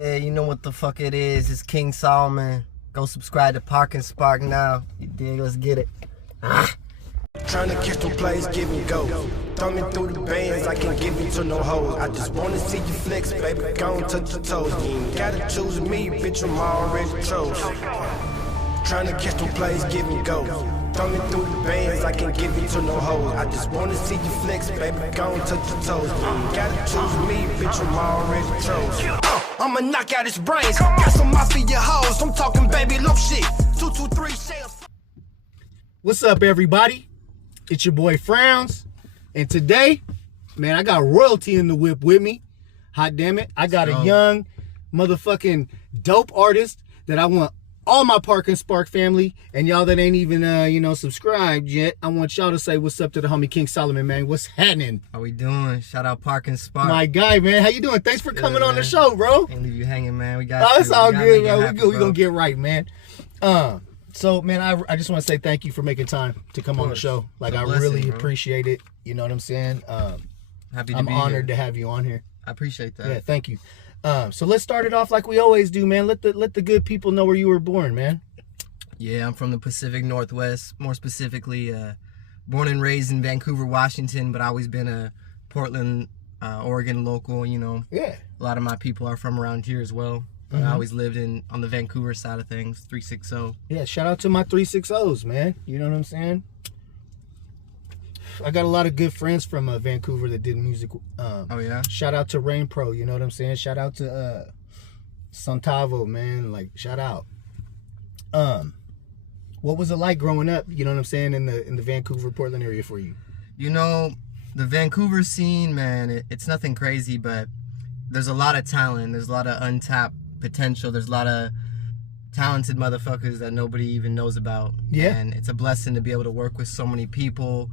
Yeah, you know what the fuck it is. It's King Solomon. Go subscribe to Park and Spark now. You dig? Let's get it. Trying to catch them plays, give and go. Thumbing through the bands, I can't give you to no hoes. I just wanna see you flex, baby, go and touch your toes. You ain't gotta choose me, bitch, I'm already chose. Trying to catch them plays, give and go. Thumbing through the bands, I can't give you to no hoes. I just wanna see you flex, baby, go and touch your toes. You ain't gotta choose me, bitch, I'm already chose. I'ma knock out his brains, got some mafia hoes. I'm talking baby low shit, 223 sales. What's up, everybody? It's your boy Frowns, and today, man, I got royalty in the whip with me. Hot damn it, I got a young motherfucking dope artist that I want all my Park and Spark family, and y'all that ain't even subscribed yet. I want y'all to say what's up to the homie King Solomon, man. What's happening? How we doing? Shout out Park and Spark. My guy, man. How you doing? Thanks for coming on the show, bro. Ain't leave you hanging, man. We got. Oh, it's all good, bro. Happy, We gonna get right, man. So, man, I just want to say thank you for making time to come on the show. Like, I really appreciate it. You know what I'm saying? Happy to I'm be honored here. to have you on here. I appreciate that. Yeah, thank you. So let's start it off like we always do, man. Let the good people know where you were born, man. Yeah, I'm from the Pacific Northwest. More specifically, born and raised in Vancouver, Washington, but always been a Portland, Oregon local. You know. Yeah. A lot of my people are from around here as well. But I always lived on the Vancouver side of things, 360. Yeah, shout out to my 360s, man. You know what I'm saying? I got a lot of good friends from Vancouver that did music. Oh, yeah? Shout out to Rain Pro, you know what I'm saying? Shout out to Santavo, man. Like, shout out. What was it like growing up, you know what I'm saying, in the Vancouver, Portland area for you? You know, the Vancouver scene, man, it's nothing crazy, but there's a lot of talent. There's a lot of untapped potential. There's a lot of talented motherfuckers that nobody even knows about. Yeah. And it's a blessing to be able to work with so many people.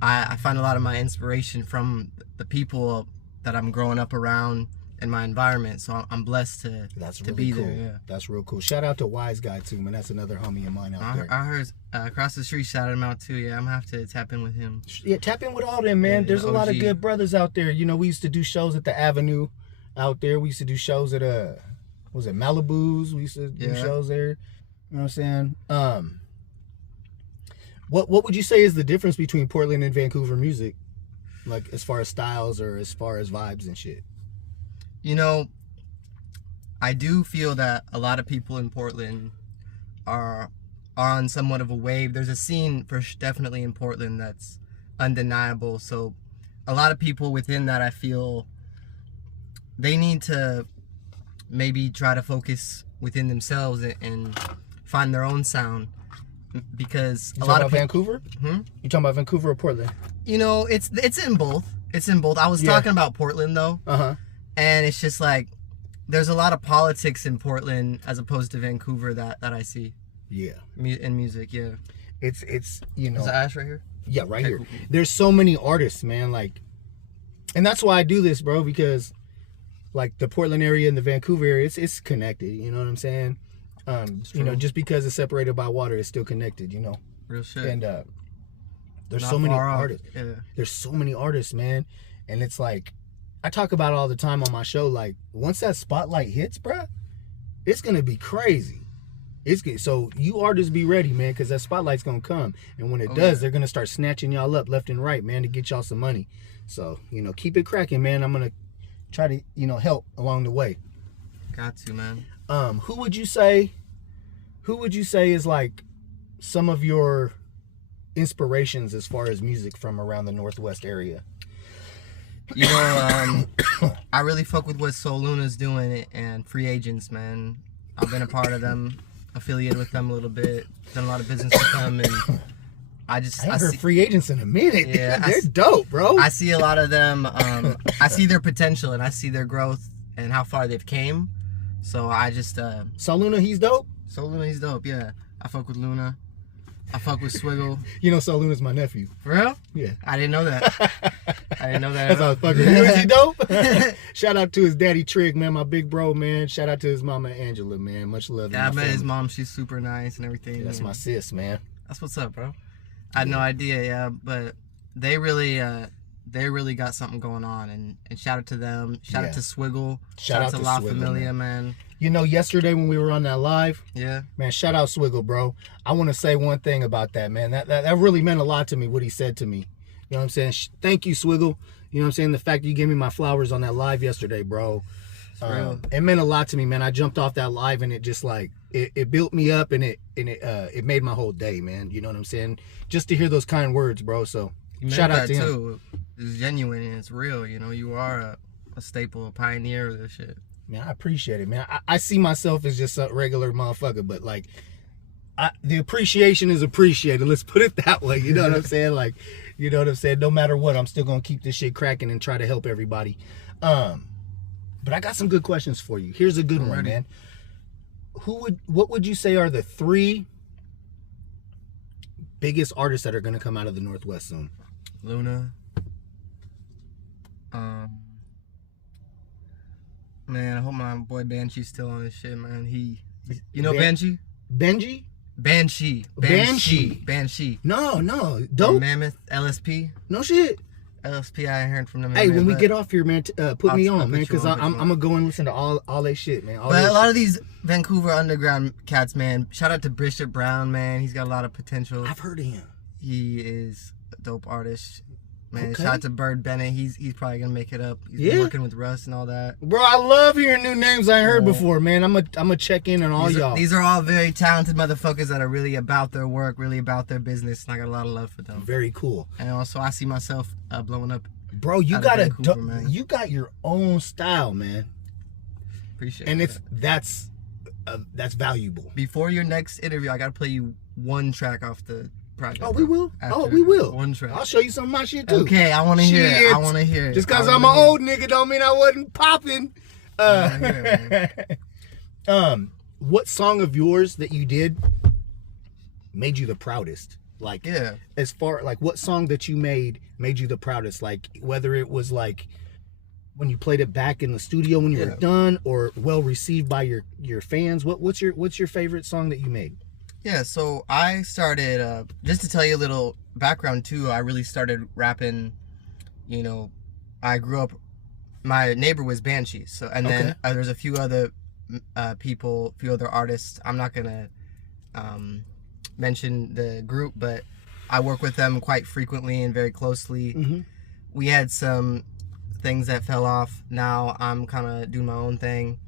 I find a lot of my inspiration from the people that I'm growing up around in my environment. So I'm blessed to be cool. there. Yeah. That's real cool. Shout out to Wise Guy too, man. That's another homie of mine out there. I heard across the street shouted him out too. Yeah, I'm gonna have to tap in with him. Yeah, tap in with all them, man. Yeah, There's a lot of OG. good brothers out there. You know, we used to do shows at the Avenue out there. We used to do shows at was it Malibu's? We used to do shows there. You know what I'm saying? What would you say is the difference between Portland and Vancouver music? Like, as far as styles or as far as vibes and shit? You know, I do feel that a lot of people in Portland are on somewhat of a wave. There's a scene definitely in Portland that's undeniable. So a lot of people within that, I feel they need to maybe try to focus within themselves and find their own sound, because You a lot talking of about Vancouver? You talking about Vancouver or Portland? You know, it's in both. It's in both. I was talking about Portland though. And it's just like, there's a lot of politics in Portland as opposed to Vancouver that I see. Yeah. In music, yeah. It's you know. Is the ash right here? Yeah, right Okay, here. cool. There's so many artists, man. Like, and that's why I do this, bro. Because, like, the Portland area and the Vancouver area, it's connected. You know what I'm saying? You know, just because it's separated by water, it's still connected. You know. Real shit. And there's Not so many far off. artists. Yeah. There's so many artists, man. And it's like, I talk about it all the time on my show. Like, once that spotlight hits, bruh, it's gonna be crazy. So you artists be ready, man, because that spotlight's gonna come. And when it does, they're gonna start snatching y'all up left and right, man, to get y'all some money. So, you know, keep it cracking, man. I'm gonna try to, you know, help along the way. Got to, man. Who would you say is like some of your inspirations as far as music from around the Northwest area? You know, I really fuck with what Soul Luna's doing and Free Agents, man. I've been a part of them, affiliated with them a little bit, done a lot of business with them, and I ain't heard Free Agents in a minute. Yeah, They're dope, bro. I see a lot of them. I see their potential and I see their growth and how far they've came. So I just Soul Luna, he's dope. Soul Luna, he's dope. Yeah, I fuck with Luna. I fuck with Swiggle. You know, Soul Luna's my nephew. For real? Yeah. I didn't know that. I didn't know that. That's how I was fucking. Is he dope? Shout out to his daddy Trig, man, my big bro, man. Shout out to his mama Angela, man. Much love. Yeah, I met his mom. She's super nice and everything. Yeah, that's my sis, man. That's what's up, bro. I had no idea, yeah, but they really they really got something going on, and shout out to them. Shout out to Swiggle. Shout out to to La Swiggle, Familia, man. You know, yesterday when we were on that live, Yeah, man, shout out Swiggle, bro. I want to say one thing about that, man. That really meant a lot to me, what he said to me. You know what I'm saying? Thank you, Swiggle. You know what I'm saying? The fact that you gave me my flowers on that live yesterday, bro. It meant a lot to me, man. I jumped off that live and it just like it built me up and it made my whole day, man. You know what I'm saying? Just to hear those kind words, bro. So shout out to him. Too. It's genuine and it's real. You know, you are a staple, a pioneer of this shit. Man, I appreciate it, man. I see myself as just a regular motherfucker, but like, the appreciation is appreciated. Let's put it that way. You know what I'm saying? Like, you know what I'm saying? No matter what, I'm still gonna keep this shit cracking and try to help everybody. But I got some good questions for you. Here's a good one, man. What would you say are the 3 biggest artists that are gonna come out of the Northwest soon? Luna. Man, I hope my boy Banshee's still on this shit, man. You know Banshee? Benji? Banshee. No. Dope. Mammoth, LSP. No shit. LSP, I ain't heard from them. Hey, when we get off here, man, put me on, man, because I'm gonna go and listen to all that shit, man. But a lot of these Vancouver underground cats, man. Shout out to Bishop Brown, man. He's got a lot of potential. I've heard of him. He is a dope artist, man. Okay. Shout out to Bird Bennett. He's probably gonna make it up. He's been working with Russ and all that. Bro, I love hearing new names I ain't heard before, man. I'm gonna check in on all y'all. These are all very talented motherfuckers that are really about their work, really about their business, and I got a lot of love for them. Very cool. And also, I see myself blowing up. Bro, you got your own style, man. Appreciate it. And that's valuable. Before your next interview, I gotta play you one track off the project. Oh, we will. One track. I'll show you some of my shit too. Okay, I want to hear it. I want to hear it. Just because I'm an old nigga don't mean I wasn't popping. What song of yours that you did made you the proudest? Like, as far like what song that you made you the proudest? Like whether it was like when you played it back in the studio when you were done, or well received by your fans. What's your favorite song that you made? Yeah, so I started just to tell you a little background too. I really started rapping. You know, I grew up. My neighbor was Banshee, so then there's a few other people, a few other artists. I'm not gonna mention the group, but I work with them quite frequently and very closely. Mm-hmm. We had some things that fell off. Now I'm kind of doing my own thing,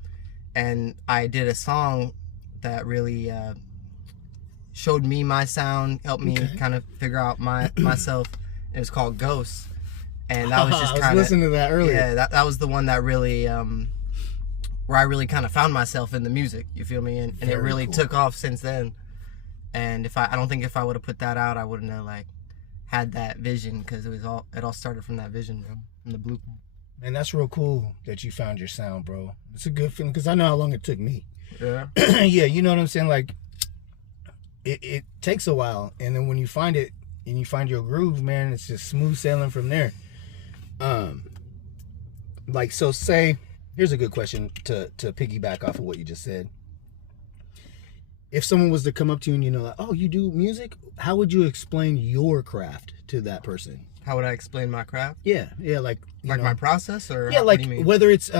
and I did a song that really showed me my sound, helped me kind of figure out myself. It was called Ghosts, and that was just kind of listening to that earlier. Yeah, that was the one that really where I really kind of found myself in the music. You feel me? And it really took off since then. And I don't think if I would have put that out, I wouldn't have like had that vision, because it all started from that vision, bro, from the blueprint. Man, that's real cool that you found your sound, bro. It's a good feeling, because I know how long it took me. Yeah. Yeah, you know what I'm saying? Like, it takes a while, and then when you find it and you find your groove, man, it's just smooth sailing from there. Like, so say, here's a good question to piggyback off of what you just said. If someone was to come up to you and, you know, like, oh, you do music, how would you explain your craft to that person? How would I explain my craft? Yeah, like my process, or yeah, like whether it's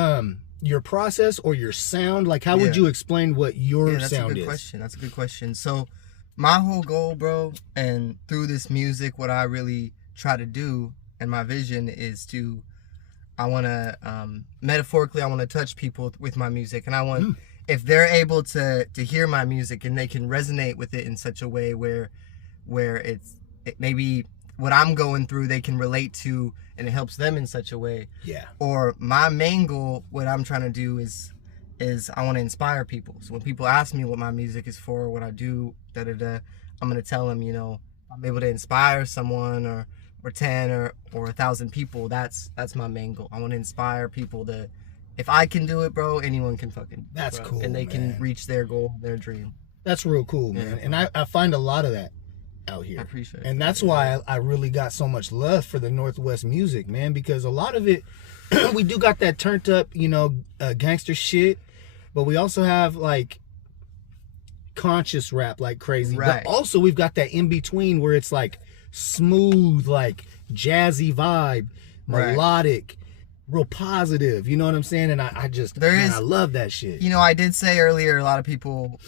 your process or your sound. Like, how would you explain what your sound is? That's a good question. So, my whole goal, bro, and through this music, what I really try to do, and my vision is I want to metaphorically, I want to touch people with my music, and I want. If they're able to hear my music and they can resonate with it in such a way where it maybe what I'm going through they can relate to, and it helps them in such a way. Yeah. Or my main goal, what I'm trying to do is I want to inspire people. So when people ask me what my music is for, what I do, I'm gonna tell them, you know, I'm able to inspire someone or 10 or 1,000 people. That's my main goal. I want to inspire people to. If I can do it, bro, anyone can fucking do it. That's cool, and they can reach their goal, their dream. That's real cool, man. And I find a lot of that out here. I appreciate it. And that's why I really got so much love for the Northwest music, man, because a lot of it, we do got that turned up, you know, gangster shit, but we also have, like, conscious rap like crazy. Right. But also we've got that in-between where it's, like, smooth, like, jazzy vibe. Right. melodic, real positive. You know what I'm saying? And I just, I love that shit. You know, I did say earlier, a lot of people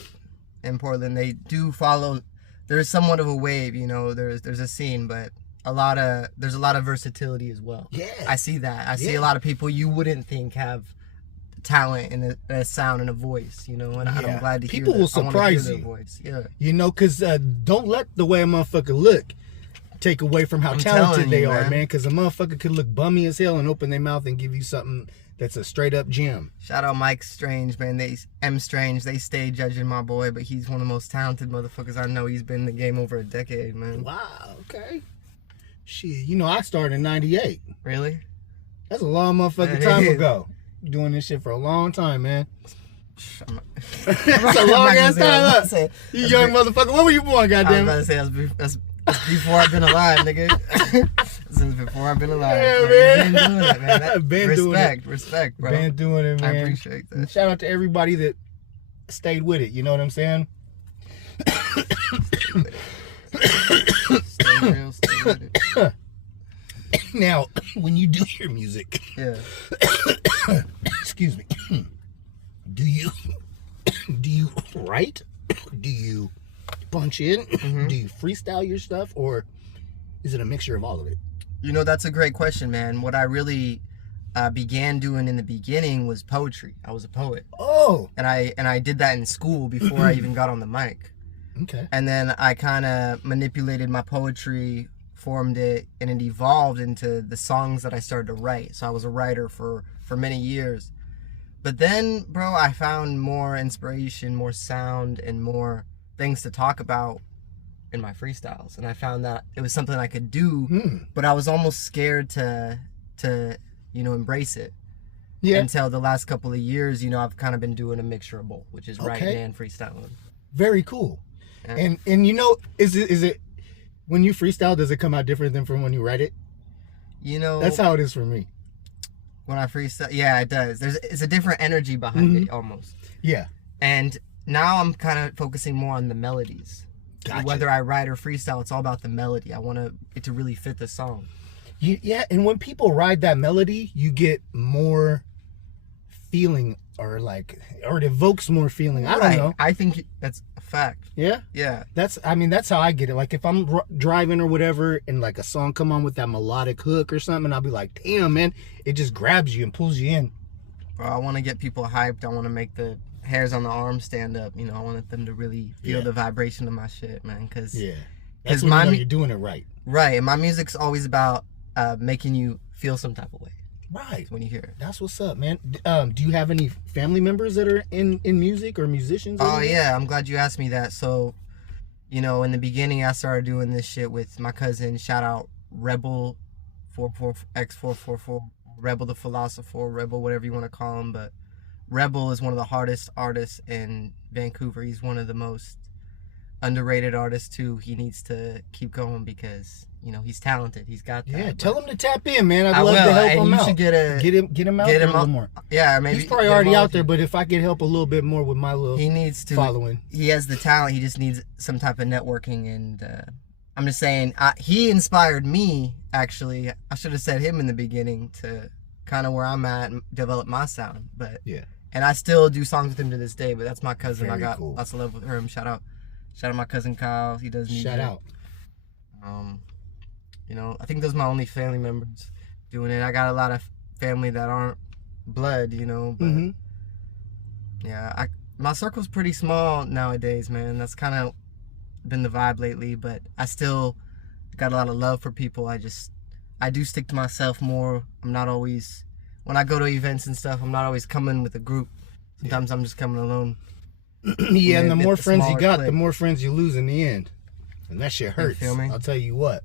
in Portland, they do follow. There's somewhat of a wave. You know, there's a scene, but there's a lot of versatility as well. Yeah, I see that. I see a lot of people you wouldn't think have talent and a sound and a voice, you know, and I'm glad to hear people will surprise their you. Voice. Yeah, you know, because don't let the way a motherfucker look take away from how talented they are, man. Because a motherfucker could look bummy as hell and open their mouth and give you something that's a straight up gem. Shout out Mike Strange, man. They stay judging my boy, but he's one of the most talented motherfuckers I know. He's been in the game over a decade, man. Wow, okay. Shit, you know, I started in 98. Really? That's a long motherfucking time ago. Doing this shit for a long time, man. That's a long ass time. Look. You young motherfucker. When were you born, goddamn? I was about to say, that's before I've been alive, nigga. Since before I've been alive. Yeah, man. man. You've been doing it, man. Been doing it. Respect, bro. Been doing it, man. I appreciate that. And shout out to everybody that stayed with it. You know what I'm saying? Stay real, stay with it. Now, when you do your music, yeah. Excuse me, do you write? Do you punch in? Mm-hmm. Do you freestyle your stuff, or is it a mixture of all of it? You know, that's a great question, man. What I really began doing in the beginning was poetry. I was a poet. Oh. And I did that in school before I even got on the mic. Okay. And then I kind of manipulated my poetry, formed it, and it evolved into the songs that I started to write. So I was a writer for many years. But then, bro, I found more inspiration, more sound, and more things to talk about in my freestyles. And I found that it was something I could do, but I was almost scared to you know, embrace it. Yeah. Until the last couple of years, you know, I've kind of been doing a mixture of both, which is writing and freestyling. Very cool. Yeah. And you know, is it when you freestyle, does it come out different than from when you write it? You know, that's how it is for me. When I freestyle, yeah, it does. It's a different energy behind it, almost. Yeah. And now I'm kind of focusing more on the melodies. Gotcha. Whether I write or freestyle, it's all about the melody. I want it to really fit the song. Yeah, and when people ride that melody, you get more feeling, or it evokes more feeling. I don't know. I think that's a fact. Yeah? Yeah. That's how I get it. Like, if I'm driving or whatever, and like a song come on with that melodic hook or something, I'll be like, damn, man, it just grabs you and pulls you in. Bro, I want to get people hyped. I want to make the hairs on the arm stand up. You know, I want them to really feel the vibration of my shit, man. Cause that's when you know you're doing it right. Right, and my music's always about making you feel some type of way. Right. When you hear it. That's what's up, man. Do you have any family members that are in music or musicians? Oh, yeah. I'm glad you asked me that. So, you know, in the beginning, I started doing this shit with my cousin. Shout out Rebel 44X444, Rebel the Philosopher, Rebel, whatever you want to call him. But Rebel is one of the hardest artists in Vancouver. He's one of the most underrated artists, too. He needs to keep going because, you know, he's talented. He's got that. Yeah, tell him to tap in, man. I'd love to help him out. Should get him out there a little more. Yeah, maybe he's probably already out there, but if I could help a little bit more with my little following. He has the talent. He just needs some type of networking. And I'm just saying, he inspired me, actually. I should have said him in the beginning to kind of where I'm at and develop my sound. But yeah. And I still do songs with him to this day, but that's my cousin. I got lots of love with him. Shout out my cousin Kyle. He does music. Shout out. You know, I think those are my only family members doing it. I got a lot of family that aren't blood, you know, but yeah, my circle's pretty small nowadays, man. That's kind of been the vibe lately, but I still got a lot of love for people. I do stick to myself more. I'm not always, when I go to events and stuff, I'm not always coming with a group. Sometimes I'm just coming alone. Yeah, and the more friends you got, the more friends you lose in the end. And that shit hurts. You feel me? I'll tell you what.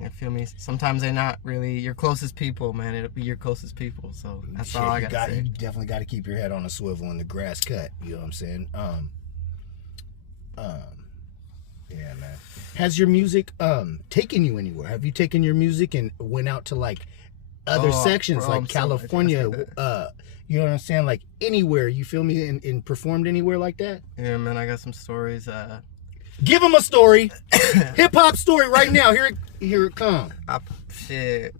You feel me? Sometimes they're not really your closest people, man. It'll be your closest people. So that's all I gotta say. You definitely got to keep your head on a swivel and the grass cut. You know what I'm saying? Yeah, man. Has your music taken you anywhere? Have you taken your music and went out to like other sections, like California? You know what I'm saying? Like anywhere, you feel me? And performed anywhere like that? Yeah, man. I got some stories. Give him a story. Hip hop story right now. Here it comes. Shit.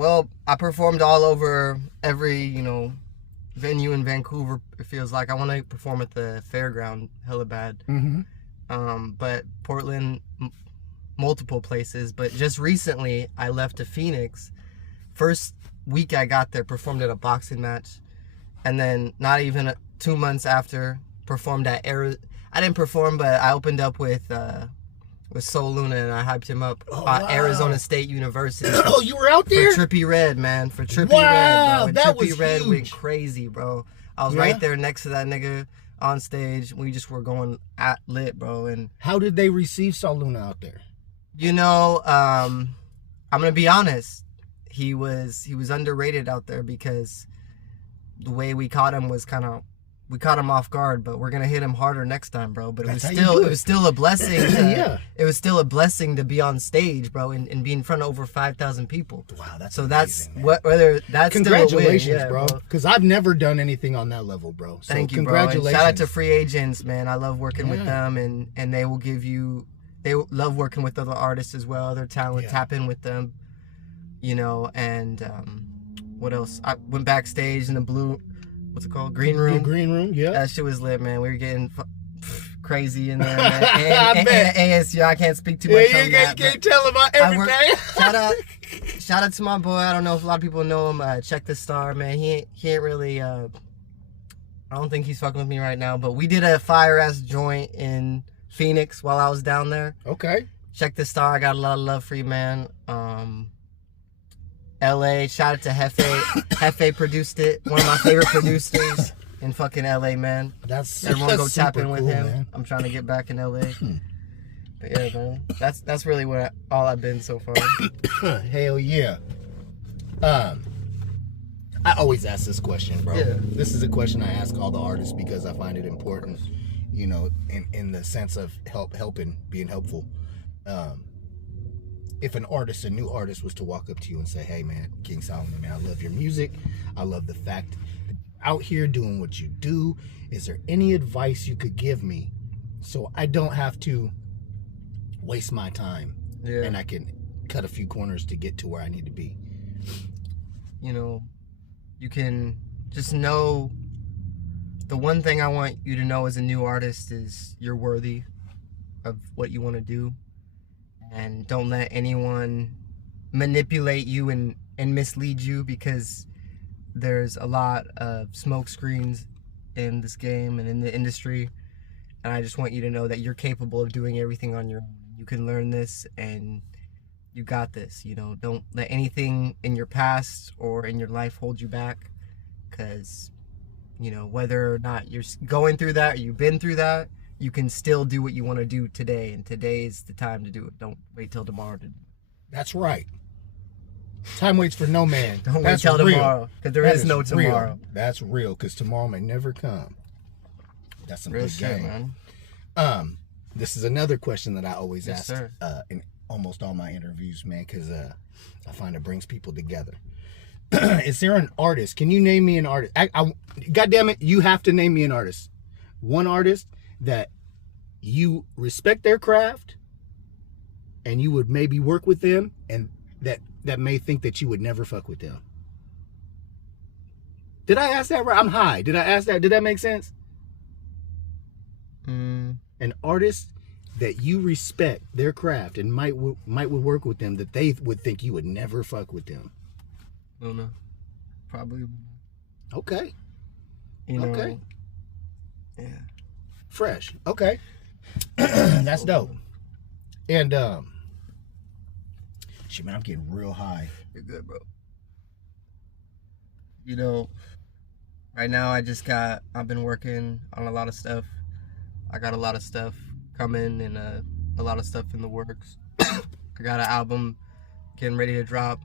Well, I performed all over every, venue in Vancouver. It feels like I want to perform at the fairground hella bad. But Portland, multiple places. But just recently, I left to Phoenix. First week I got there, performed at a boxing match, and then not even 2 months after, performed at I didn't perform, but I opened up with Soul Luna, and I hyped him up at Arizona State University. Oh, you were out there? For Trippie Red, man. For Trippie Wow, Red, bro. And that Trippie was Red huge. went crazy, bro. I was right there next to that nigga on stage. We just were going at lit, bro. And How did they receive Saul Luna out there? I'm gonna be honest. He was underrated out there because the way we caught him was we caught him off guard, but we're gonna hit him harder next time, bro. But it was still a blessing. It was still a blessing to be on stage, bro, and be in front of over 5,000 people. Wow, that's so amazing, man. whether that's Congratulations, still a win, bro. Because I've never done anything on that level, bro. So Thank you, congratulations. bro. And shout out to free agents, man. I love working with them, and they will give you. They love working with other artists as well. Their talent, tap in with them, And what else? I went backstage in the blue. What's it called? Green room. The green room, yeah. That shit was lit, man. We were getting crazy in there, man. And ASU, I can't speak too much on that. You can't tell about everything. Shout out to my boy. I don't know if a lot of people know him. Check the Star, man. He ain't really. I don't think he's fucking with me right now. But we did a fire ass joint in Phoenix while I was down there. Okay. Check the Star. I got a lot of love for you, man. LA, shout out to Hefe. Hefe produced it. One of my favorite producers in fucking LA, man. Everyone go tap in with him. Man. I'm trying to get back in LA. But yeah, man. That's really all I've been so far. Hell yeah. I always ask this question, bro. Yeah. This is a question I ask all the artists because I find it important, in the sense of helping, being helpful. If a new artist was to walk up to you and say, hey man, King Solomon, man, I love your music. I love the fact that you're out here doing what you do. Is there any advice you could give me so I don't have to waste my time and I can cut a few corners to get to where I need to be? You can just know the one thing I want you to know as a new artist is you're worthy of what you want to do. And don't let anyone manipulate you and mislead you, because there's a lot of smoke screens in this game and in the industry. And I just want you to know that you're capable of doing everything on your own. You can learn this and you got this. Don't let anything in your past or in your life hold you back, because, whether or not you're going through that or you've been through that, you can still do what you want to do today, and today's the time to do it. Don't wait till tomorrow to do it. That's right. Time waits for no man. Don't wait till tomorrow, because there is no tomorrow. Real. That's real, because tomorrow may never come. That's some real good shit, game. Man. This is another question that I always Yes, ask sir. In almost all my interviews, man, because I find it brings people together. Is there an artist? Can you name me an artist? God damn it, you have to name me an artist. One artist that you respect their craft and you would maybe work with them, and that may think that you would never fuck with them. Did I ask that right? I'm high. Did I ask that? Did that make sense? An artist that you respect their craft and might would work with them, that they would think you would never fuck with them. Don't know. Probably. Okay. Okay. Yeah. Fresh. Okay. That's dope. And shit, man, I'm getting real high. You're good, bro. Right now I've been working on a lot of stuff. I got a lot of stuff coming and a lot of stuff in the works. I got an album getting ready to drop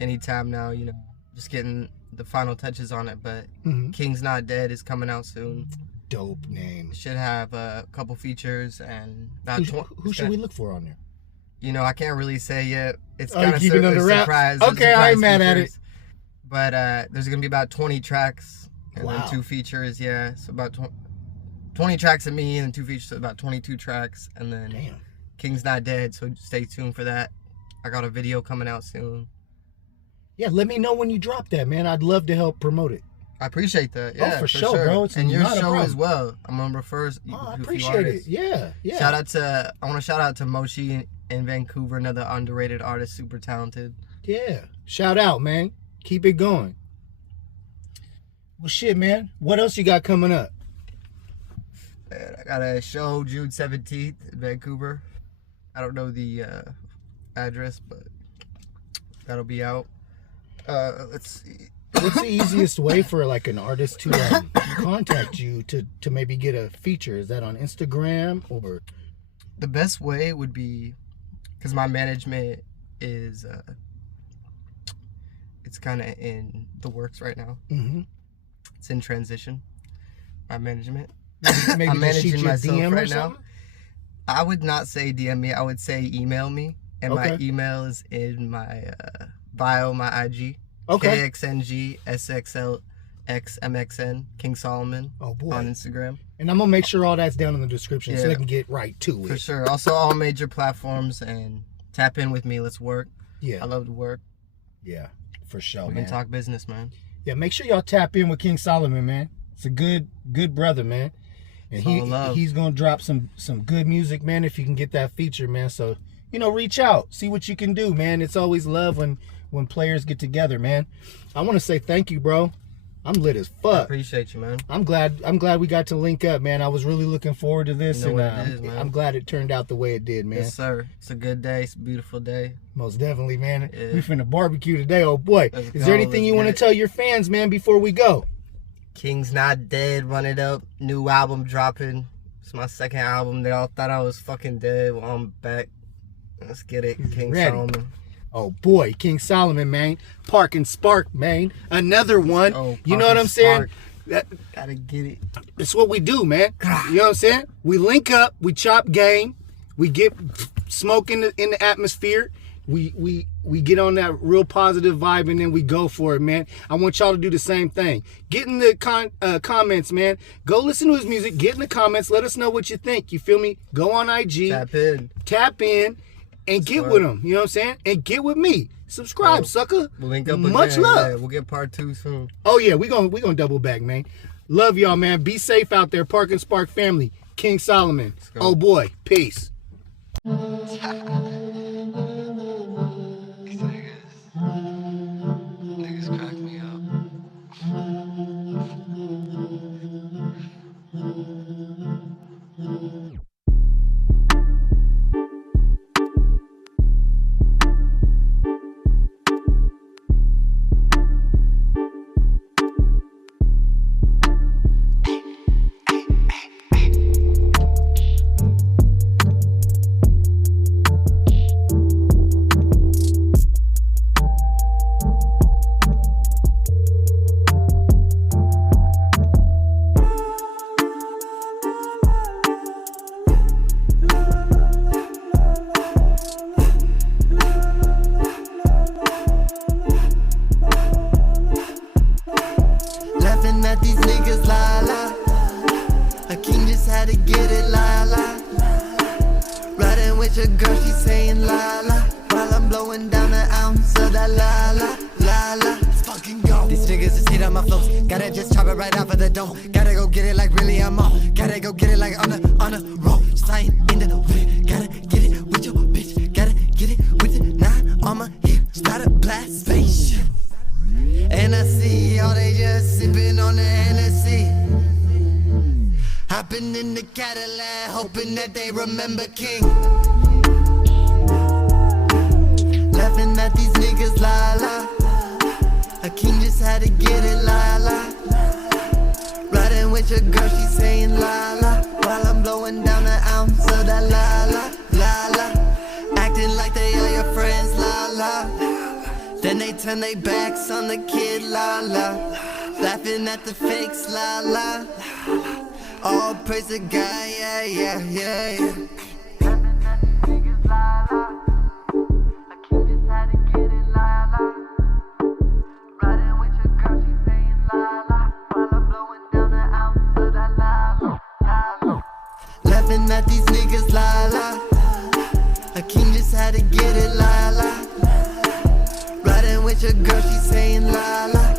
anytime now, just getting the final touches on it, but King's Not Dead is coming out soon. Dope name. Should have a couple features and who should we look for on there? I can't really say yet. It's Oh, kind of keeping it under wraps? surprise. Okay, I ain't mad at it. But there's gonna be about 20 tracks and Wow. then 2 features. Yeah, so about 20 tracks of me and then 2 features, so about 22 tracks, and then Damn. King's Not Dead. So stay tuned for that. I got a video coming out soon. Yeah, let me know when you drop that, man. I'd love to help promote it. I appreciate that. Yeah, for sure, bro. It's and your not a show problem. as well. I'm gonna refer I a appreciate few it. artists. Yeah, yeah. I want to shout out to Moshi in Vancouver, another underrated artist, super talented. Yeah. Shout out, man. Keep it going. Well, shit, man. What else you got coming up? Man, I got a show June 17th in Vancouver. I don't know the address, but that'll be out. Let's see. What's the easiest way for like an artist to contact you to maybe get a feature? Is that on Instagram or? The best way would be, because my management is, it's kind of in the works right now. Mm-hmm. It's in transition. My management. Maybe I'm managing myself DM right now. I would not say DM me. I would say email me, and my email is in my bio, my IG. Okay. KXNGSXLXMXN King Solomon. Oh boy. On Instagram. And I'm gonna make sure all that's down in the description so they can get right to it. For sure. Also, all major platforms, and tap in with me. Let's work. Yeah. I love to work. Yeah, for sure. We can talk business, man. Yeah, make sure y'all tap in with King Solomon, man. It's a good brother, man. And he's gonna drop some good music, man. If you can get that feature, man. So reach out, see what you can do, man. It's always love when players get together, man. I want to say thank you, bro. I'm lit as fuck. I appreciate you, man. I'm glad we got to link up, man. I was really looking forward to this, what it is, man. I'm glad it turned out the way it did, man. Yes, sir. It's a good day. It's a beautiful day. Most definitely, man. Yeah. We finna barbecue today, oh boy. Is there anything you want to tell your fans, man, before we go? King's Not Dead, Run It Up, new album dropping. It's my second album. They all thought I was fucking dead. Well, I'm back. Let's get it. King Solomon. Oh boy, King Solomon, man. Park and Spark, man. Another one. Oh, you know what I'm saying? Gotta get it. It's what we do, man. You know what I'm saying? We link up, we chop game, we get smoke in the atmosphere. We get on that real positive vibe, and then we go for it, man. I want y'all to do the same thing. Get in the comments, man. Go listen to his music. Get in the comments. Let us know what you think. You feel me? Go on IG. Tap in. And get with him, you know what I'm saying? And get with me. Subscribe, sucker. We'll link up Much again. love. Yeah, we'll get part 2 soon. Oh yeah, we gonna double back, man. Love y'all, man. Be safe out there, Park and Spark family. King Solomon. Oh boy, peace. Niggas crack me up. Gotta just chop it right out for the dome. Gotta go get it like really I'm on. Gotta go get it like on a roll. Flying in the wind. Gotta get it with your bitch. Gotta get it with the 9 on my hip. Start a blast spaceship. And I see all they just sipping on the Hennessy. Hopping in the Cadillac, hoping that they remember King. Laughing at these niggas, la la. A king just had to get it, la la. Riding with your girl, she saying la la. While I'm blowing down an ounce of that la la, la la. Acting like they are your friends, la la. Then they turn their backs on the kid, la la. Laughing at the fakes, la la. All praise the guy, yeah, yeah, yeah, yeah. Laughing at these niggas, la la. A king just had to get it, la la. Riding with with your girl, she saying la la.